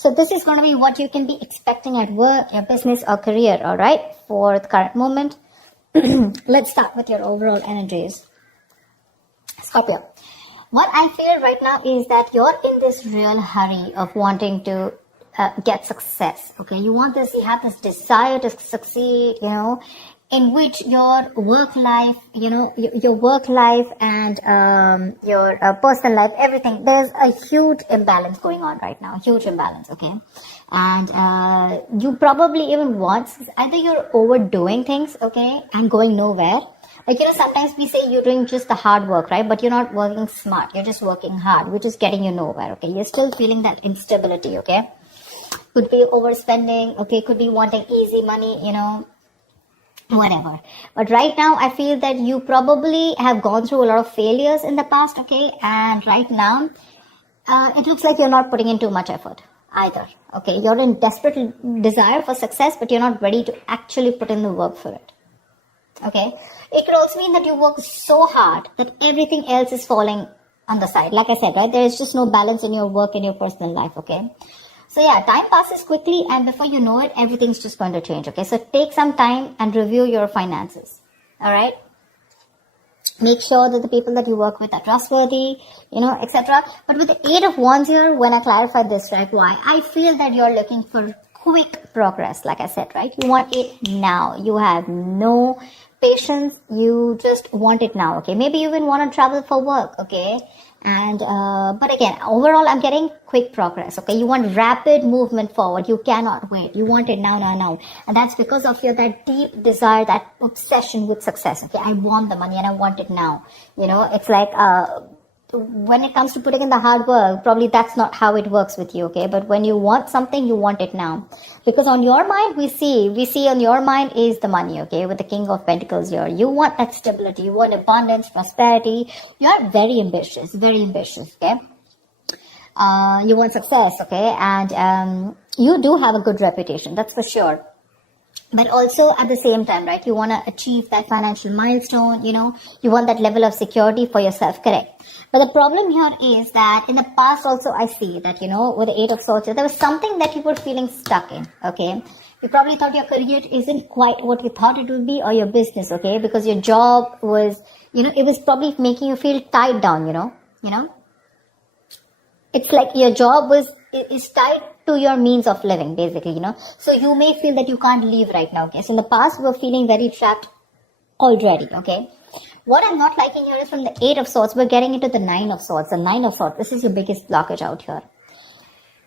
So this is going to be what you can be expecting at work, your business or career, all right, for the current moment. Let's start with your overall energies. Scorpio, what I feel right now is that you're in this real hurry of wanting to get success. Okay, you have this desire to succeed, in which your work life, your work life and your personal life, everything, there's a huge imbalance going on right now, huge imbalance, okay? And you probably even want, either you're overdoing things, okay, and going nowhere. Like, sometimes we say you're doing just the hard work, right? But you're not working smart, you're just working hard, which is getting you nowhere, okay? You're still feeling that instability, okay? Could be overspending, okay, could be wanting easy money, whatever. But right now I feel that you probably have gone through a lot of failures in the past, okay, and right now it looks like you're not putting in too much effort either, okay? You're in desperate desire for success, but you're not ready to actually put in the work for it, okay? It could also mean that you work so hard that everything else is falling on the side. Like I said, right, there is just no balance in your work and your personal life, okay? So yeah, time passes quickly, and before you know it, everything's just going to change, okay? So take some time and review your finances, all right? Make sure that the people that you work with are trustworthy, etc. But with the 8 of Wands here, when I clarify this, right, why? I feel that you're looking for quick progress, like I said, right? You want it now. You have no patience. You just want it now, okay? Maybe you even want to travel for work, okay? And but again, overall I'm getting quick progress, okay? You want rapid movement forward. You cannot wait. You want it now, and that's because of that deep desire, that obsession with success, okay? I want the money and I want it now. It's like when it comes to putting in the hard work, probably that's not how it works with you, okay? But when you want something, you want it now, because on your mind we see on your mind is the money, okay? With the King of Pentacles here, you want that stability, you want abundance, prosperity. You're very ambitious, okay? You want success, okay? And you do have a good reputation, that's for sure. But also at the same time, right, you want to achieve that financial milestone, you want that level of security for yourself, correct? But the problem here is that in the past also I see that, with the 8 of Swords, there was something that you were feeling stuck in, okay? You probably thought your career isn't quite what you thought it would be, or your business, okay? Because your job was, it was probably making you feel tied down, It's like your job is tied to your means of living, basically, So you may feel that you can't leave right now, okay? So in the past, we were feeling very trapped already, okay? What I'm not liking here is from the 8 of Swords, we're getting into the 9 of Swords. The 9 of Swords, this is your biggest blockage out here.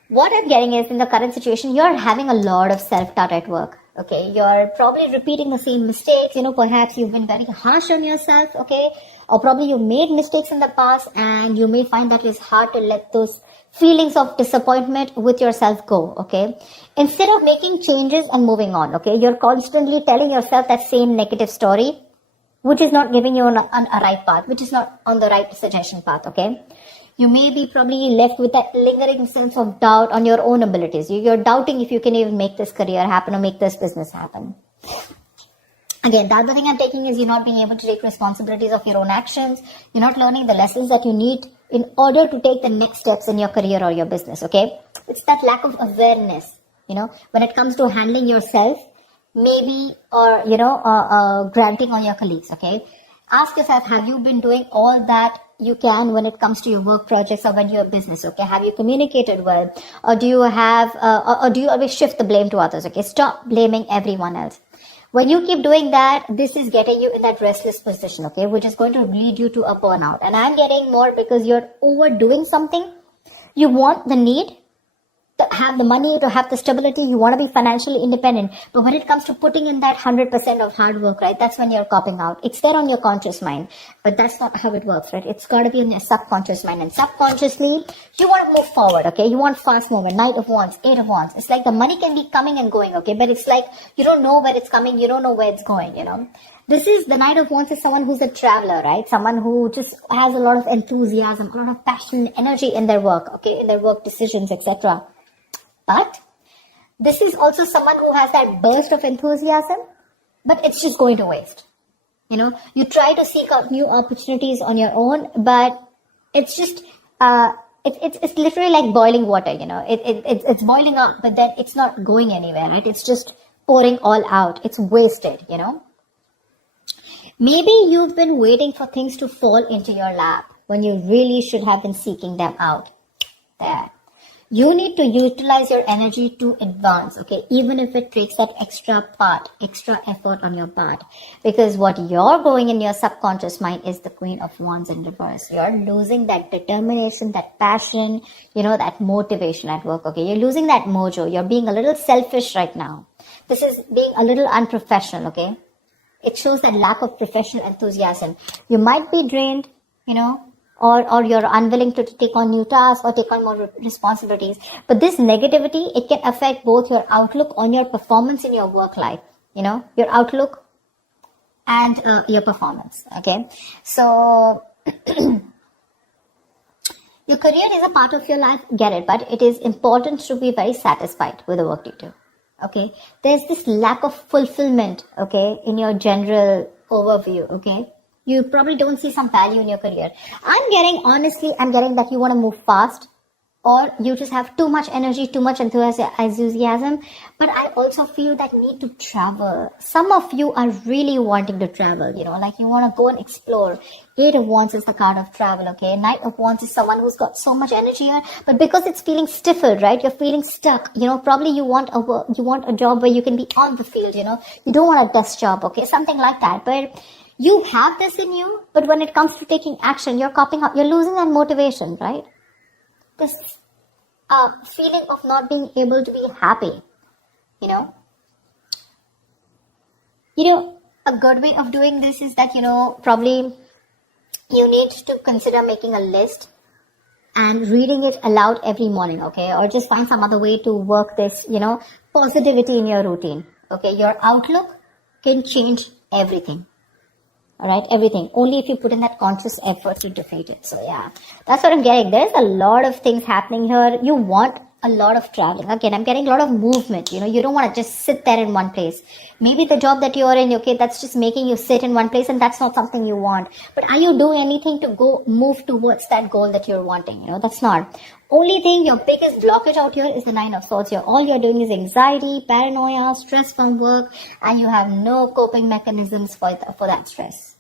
What I'm getting is, in the current situation, you're having a lot of self-doubt at work, okay? You're probably repeating the same mistakes, perhaps you've been very harsh on yourself, okay? Or probably you made mistakes in the past, and you may find that it's hard to let those feelings of disappointment with yourself go, okay? Instead of making changes and moving on, okay? You're constantly telling yourself that same negative story, which is not giving you on a right path, which is not on the right suggestion path, okay? You may be probably left with that lingering sense of doubt on your own abilities. You're doubting if you can even make this career happen or make this business happen. Again, the other thing I'm taking is you're not being able to take responsibilities of your own actions. You're not learning the lessons that you need in order to take the next steps in your career or your business, okay? It's that lack of awareness, when it comes to handling yourself, maybe, or, granting on your colleagues, okay? Ask yourself, have you been doing all that you can when it comes to your work projects or when you're a business, okay? Have you communicated well? Or do you have, or do you always shift the blame to others, okay? Stop blaming everyone else. When you keep doing that, this is getting you in that restless position, okay? Which is going to lead you to a burnout. And I'm getting more because you're overdoing something. You want the need to have the money, to have the stability, you want to be financially independent. But when it comes to putting in that 100% of hard work, right, that's when you're copping out. It's there on your conscious mind, but that's not how it works, right? It's got to be in your subconscious mind, and subconsciously, you want to move forward, okay? You want fast movement, Knight of Wands, 8 of Wands. It's like the money can be coming and going, okay? But it's like, you don't know where it's coming, you don't know where it's going, This is, the Knight of Wands is someone who's a traveler, right? Someone who just has a lot of enthusiasm, a lot of passion, energy in their work, okay? In their work decisions, etc. But this is also someone who has that burst of enthusiasm, but it's just going to waste. You try to seek out new opportunities on your own, but it's just, it's literally like boiling water, it's boiling up, but then it's not going anywhere, right? It's just pouring all out. It's wasted. Maybe you've been waiting for things to fall into your lap when you really should have been seeking them out. There. You need to utilize your energy to advance, okay? Even if it takes that extra effort on your part. Because what you're going in your subconscious mind is the Queen of Wands in reverse. You're losing that determination, that passion, that motivation at work, okay? You're losing that mojo. You're being a little selfish right now. This is being a little unprofessional, okay? It shows that lack of professional enthusiasm. You might be drained, or you're unwilling to take on new tasks or take on more responsibilities. But this negativity, it can affect both your outlook on your performance in your work life, your outlook and your performance, okay? So, your career is a part of your life, get it, but it is important to be very satisfied with the work you do, okay? There's this lack of fulfillment, okay, in your general overview, okay? You probably don't see some value in your career. I'm getting that you want to move fast, or you just have too much energy, too much enthusiasm. But I also feel that need to travel. Some of you are really wanting to travel, like you want to go and explore. Eight of Wands is the card of travel, okay? Knight of Wands is someone who's got so much energy here, but because it's feeling stifled, right? You're feeling stuck, probably you want a job where you can be on the field, you don't want a desk job, okay? Something like that. But you have this in you, but when it comes to taking action, you're losing that motivation, right? This feeling of not being able to be happy, a good way of doing this is that, probably you need to consider making a list and reading it aloud every morning, okay? Or just find some other way to work this, positivity in your routine, okay? Your outlook can change everything. All right, everything. Only if you put in that conscious effort to defeat it. So yeah, that's what I'm getting. There's a lot of things happening here. You want a lot of traveling. Again, I'm getting a lot of movement. You don't want to just sit there in one place. Maybe the job that you're in, okay, that's just making you sit in one place, and that's not something you want. But are you doing anything to move towards that goal that you're wanting? That's not. Only thing, your biggest blockage out here is the Nine of Swords here. All you're doing is anxiety, paranoia, stress from work, and you have no coping mechanisms for that stress.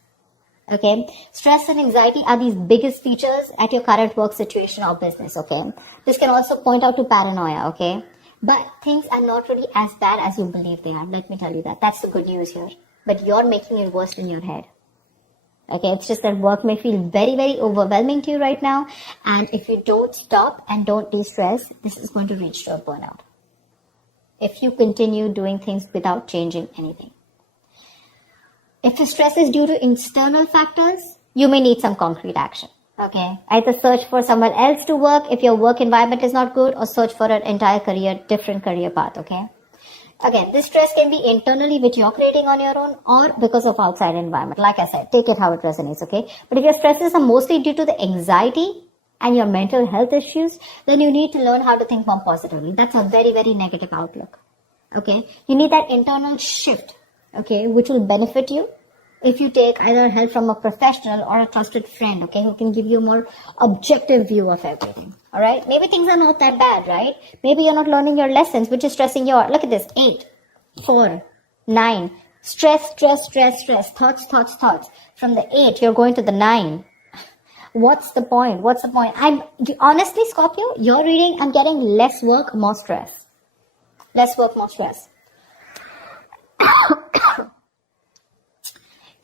Okay, stress and anxiety are these biggest features at your current work situation or business, okay? This can also point out to paranoia, okay? But things are not really as bad as you believe they are. Let me tell you that. That's the good news here. But you're making it worse in your head. Okay, it's just that work may feel very, very overwhelming to you right now. And if you don't stop and don't de-stress, this is going to reach to a burnout. If you continue doing things without changing anything. If the stress is due to external factors, you may need some concrete action. Okay. Either search for someone else to work if your work environment is not good, or search for an entire different career path. Okay. Again, this stress can be internally, which you're creating on your own, or because of outside environment. Like I said, take it how it resonates. Okay. But if your stresses are mostly due to the anxiety and your mental health issues, then you need to learn how to think more positively. That's a very, very negative outlook. Okay. You need that internal shift. Okay, which will benefit you if you take either help from a professional or a trusted friend, okay, who can give you a more objective view of everything. All right, maybe things are not that bad, right? Maybe you're not learning your lessons, which is stressing you out. Look at this: 8, 4, 9. Stress, thoughts. From the 8, you're going to the 9. What's the point? Honestly, Scorpio, you're reading, I'm getting less work, more stress. Less work, more stress.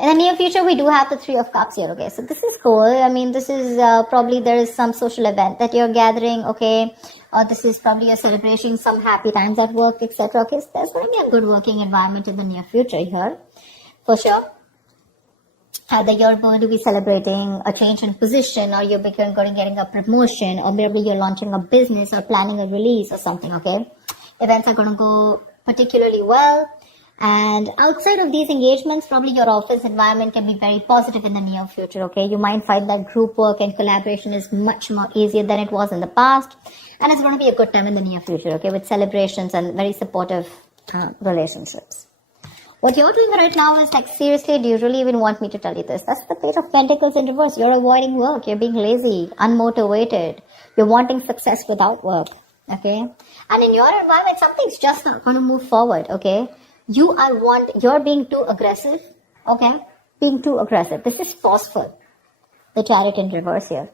In the near future, we do have the 3 of Cups here, okay? So this is cool. I mean, this is probably there is some social event that you're gathering, okay? Or this is probably you're celebrating some happy times at work, etc. Okay, so there's going to be a good working environment in the near future here, for sure. Either you're going to be celebrating a change in position, or you're going to getting a promotion, or maybe you're launching a business or planning a release or something, okay? Events are going to go particularly well. And outside of these engagements, probably your office environment can be very positive in the near future, okay? You might find that group work and collaboration is much more easier than it was in the past. And it's going to be a good time in the near future, okay? With celebrations and very supportive relationships. What you're doing right now is like, seriously, do you really even want me to tell you this? That's the Page of Pentacles in reverse. You're avoiding work. You're being lazy, unmotivated. You're wanting success without work. Okay? And in your environment, something's just not going to move forward. Okay? You're being too aggressive. Okay? Being too aggressive. This is forceful. The Chariot in reverse here.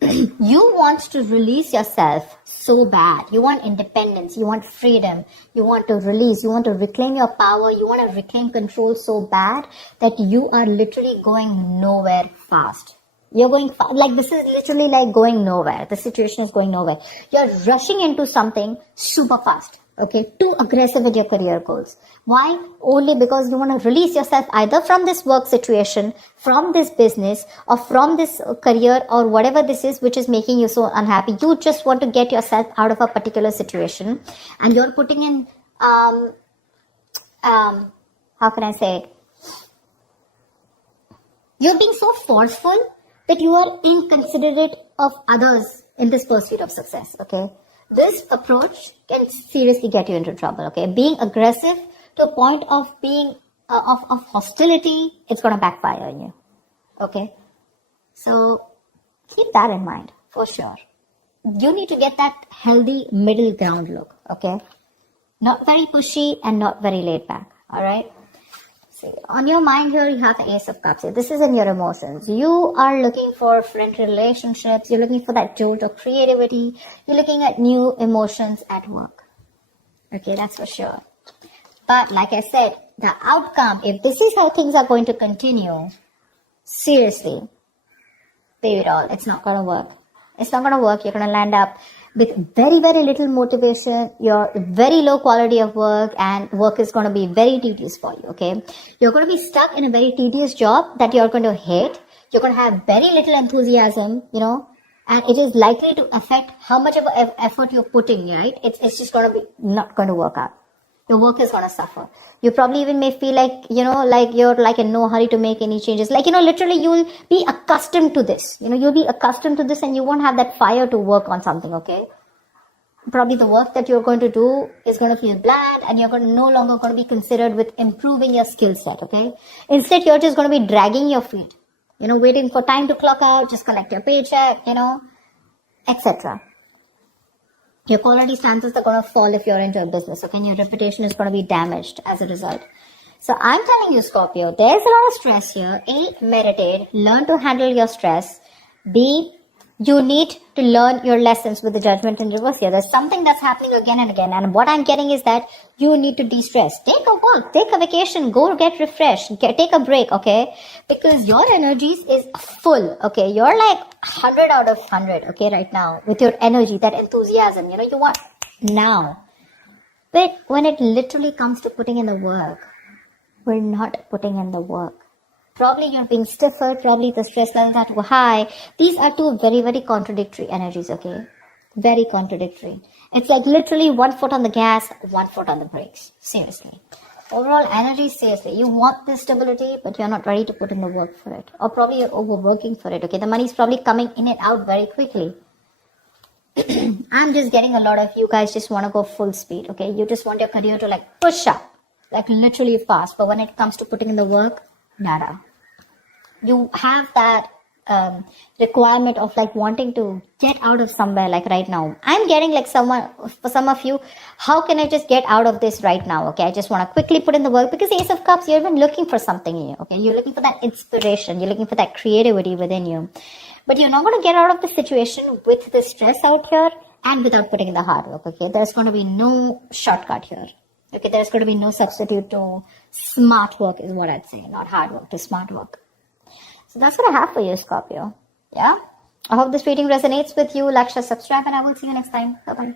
You want to release yourself so bad. You want independence. You want freedom. You want to release. You want to reclaim your power. You want to reclaim control so bad that you are literally going nowhere fast. You're going like, this is literally like going nowhere. The situation is going nowhere. You're rushing into something super fast. Okay, too aggressive with your career goals. Why? Only because you want to release yourself either from this work situation, from this business, or from this career, or whatever this is which is making you so unhappy. You just want to get yourself out of a particular situation, and you're putting in how can I say it? You're being so forceful that you are inconsiderate of others in this pursuit of success. Okay. This approach can seriously get you into trouble, okay? Being aggressive to a point of being, of hostility, it's going to backfire on you, okay? So, keep that in mind, for sure. You need to get that healthy middle ground look, okay? Not very pushy and not very laid back, alright? On your mind here, you have the Ace of Cups here. This is in your emotions. You are looking for friend relationships. You're looking for that jolt of creativity. You're looking at new emotions at work. Okay, that's for sure. But like I said, the outcome, if this is how things are going to continue, seriously, baby doll, it's not going to work. It's not going to work. You're going to land up with very, very little motivation, your very low quality of work, and work is going to be very tedious for you, okay? You're going to be stuck in a very tedious job that you're going to hate. You're going to have very little enthusiasm, you know, and it is likely to affect how much of an effort you're putting, right? It's just going to be not going to work out. Your work is going to suffer. You probably even may feel like, you know, like you're like in no hurry to make any changes. Like, you know, literally you'll be accustomed to this. You know, you'll be accustomed to this and you won't have that fire to work on something, okay? Probably the work that you're going to do is going to feel bland and you're no longer going to be considered with improving your skill set, okay? Instead, you're just going to be dragging your feet. You know, waiting for time to clock out, just collect your paycheck, you know, etc. Your quality standards are going to fall if you're into a business, okay? And your reputation is going to be damaged as a result. So I'm telling you, Scorpio, there's a lot of stress here. A, meditate, learn to handle your stress. B, you need to learn your lessons with the Judgment in reverse here. There's something that's happening again and again. And what I'm getting is that you need to de-stress. Take a walk, take a vacation, go get refreshed, take a break, okay? Because your energies is full, okay? You're like 100 out of 100, okay, right now. With your energy, that enthusiasm, you know, you want now. But when it literally comes to putting in the work, we're not putting in the work. Probably you're being stiffer, probably the stress levels are too high. These are two very, very contradictory energies, okay? Very contradictory. It's like literally 1 foot on the gas, 1 foot on the brakes. Seriously. Overall energy, seriously. You want this stability, but you're not ready to put in the work for it. Or probably you're overworking for it, okay? The money's probably coming in and out very quickly. I'm just getting a lot of you guys just want to go full speed, okay? You just want your career to like push up, like literally fast. But when it comes to putting in the work, nada. You have that requirement of like wanting to get out of somewhere like right now. I'm getting like for some of you, how can I just get out of this right now? Okay, I just want to quickly put in the work because Ace of Cups, you've been looking for something in you. Okay, you're looking for that inspiration. You're looking for that creativity within you. But you're not going to get out of the situation with the stress out here and without putting in the hard work. Okay, there's going to be no shortcut here. Okay, there's going to be no substitute to smart work is what I'd say. Not hard work, to smart work. So that's what I have for you, Scorpio. Yeah? I hope this reading resonates with you. Like, share, subscribe, and I will see you next time. Bye-bye.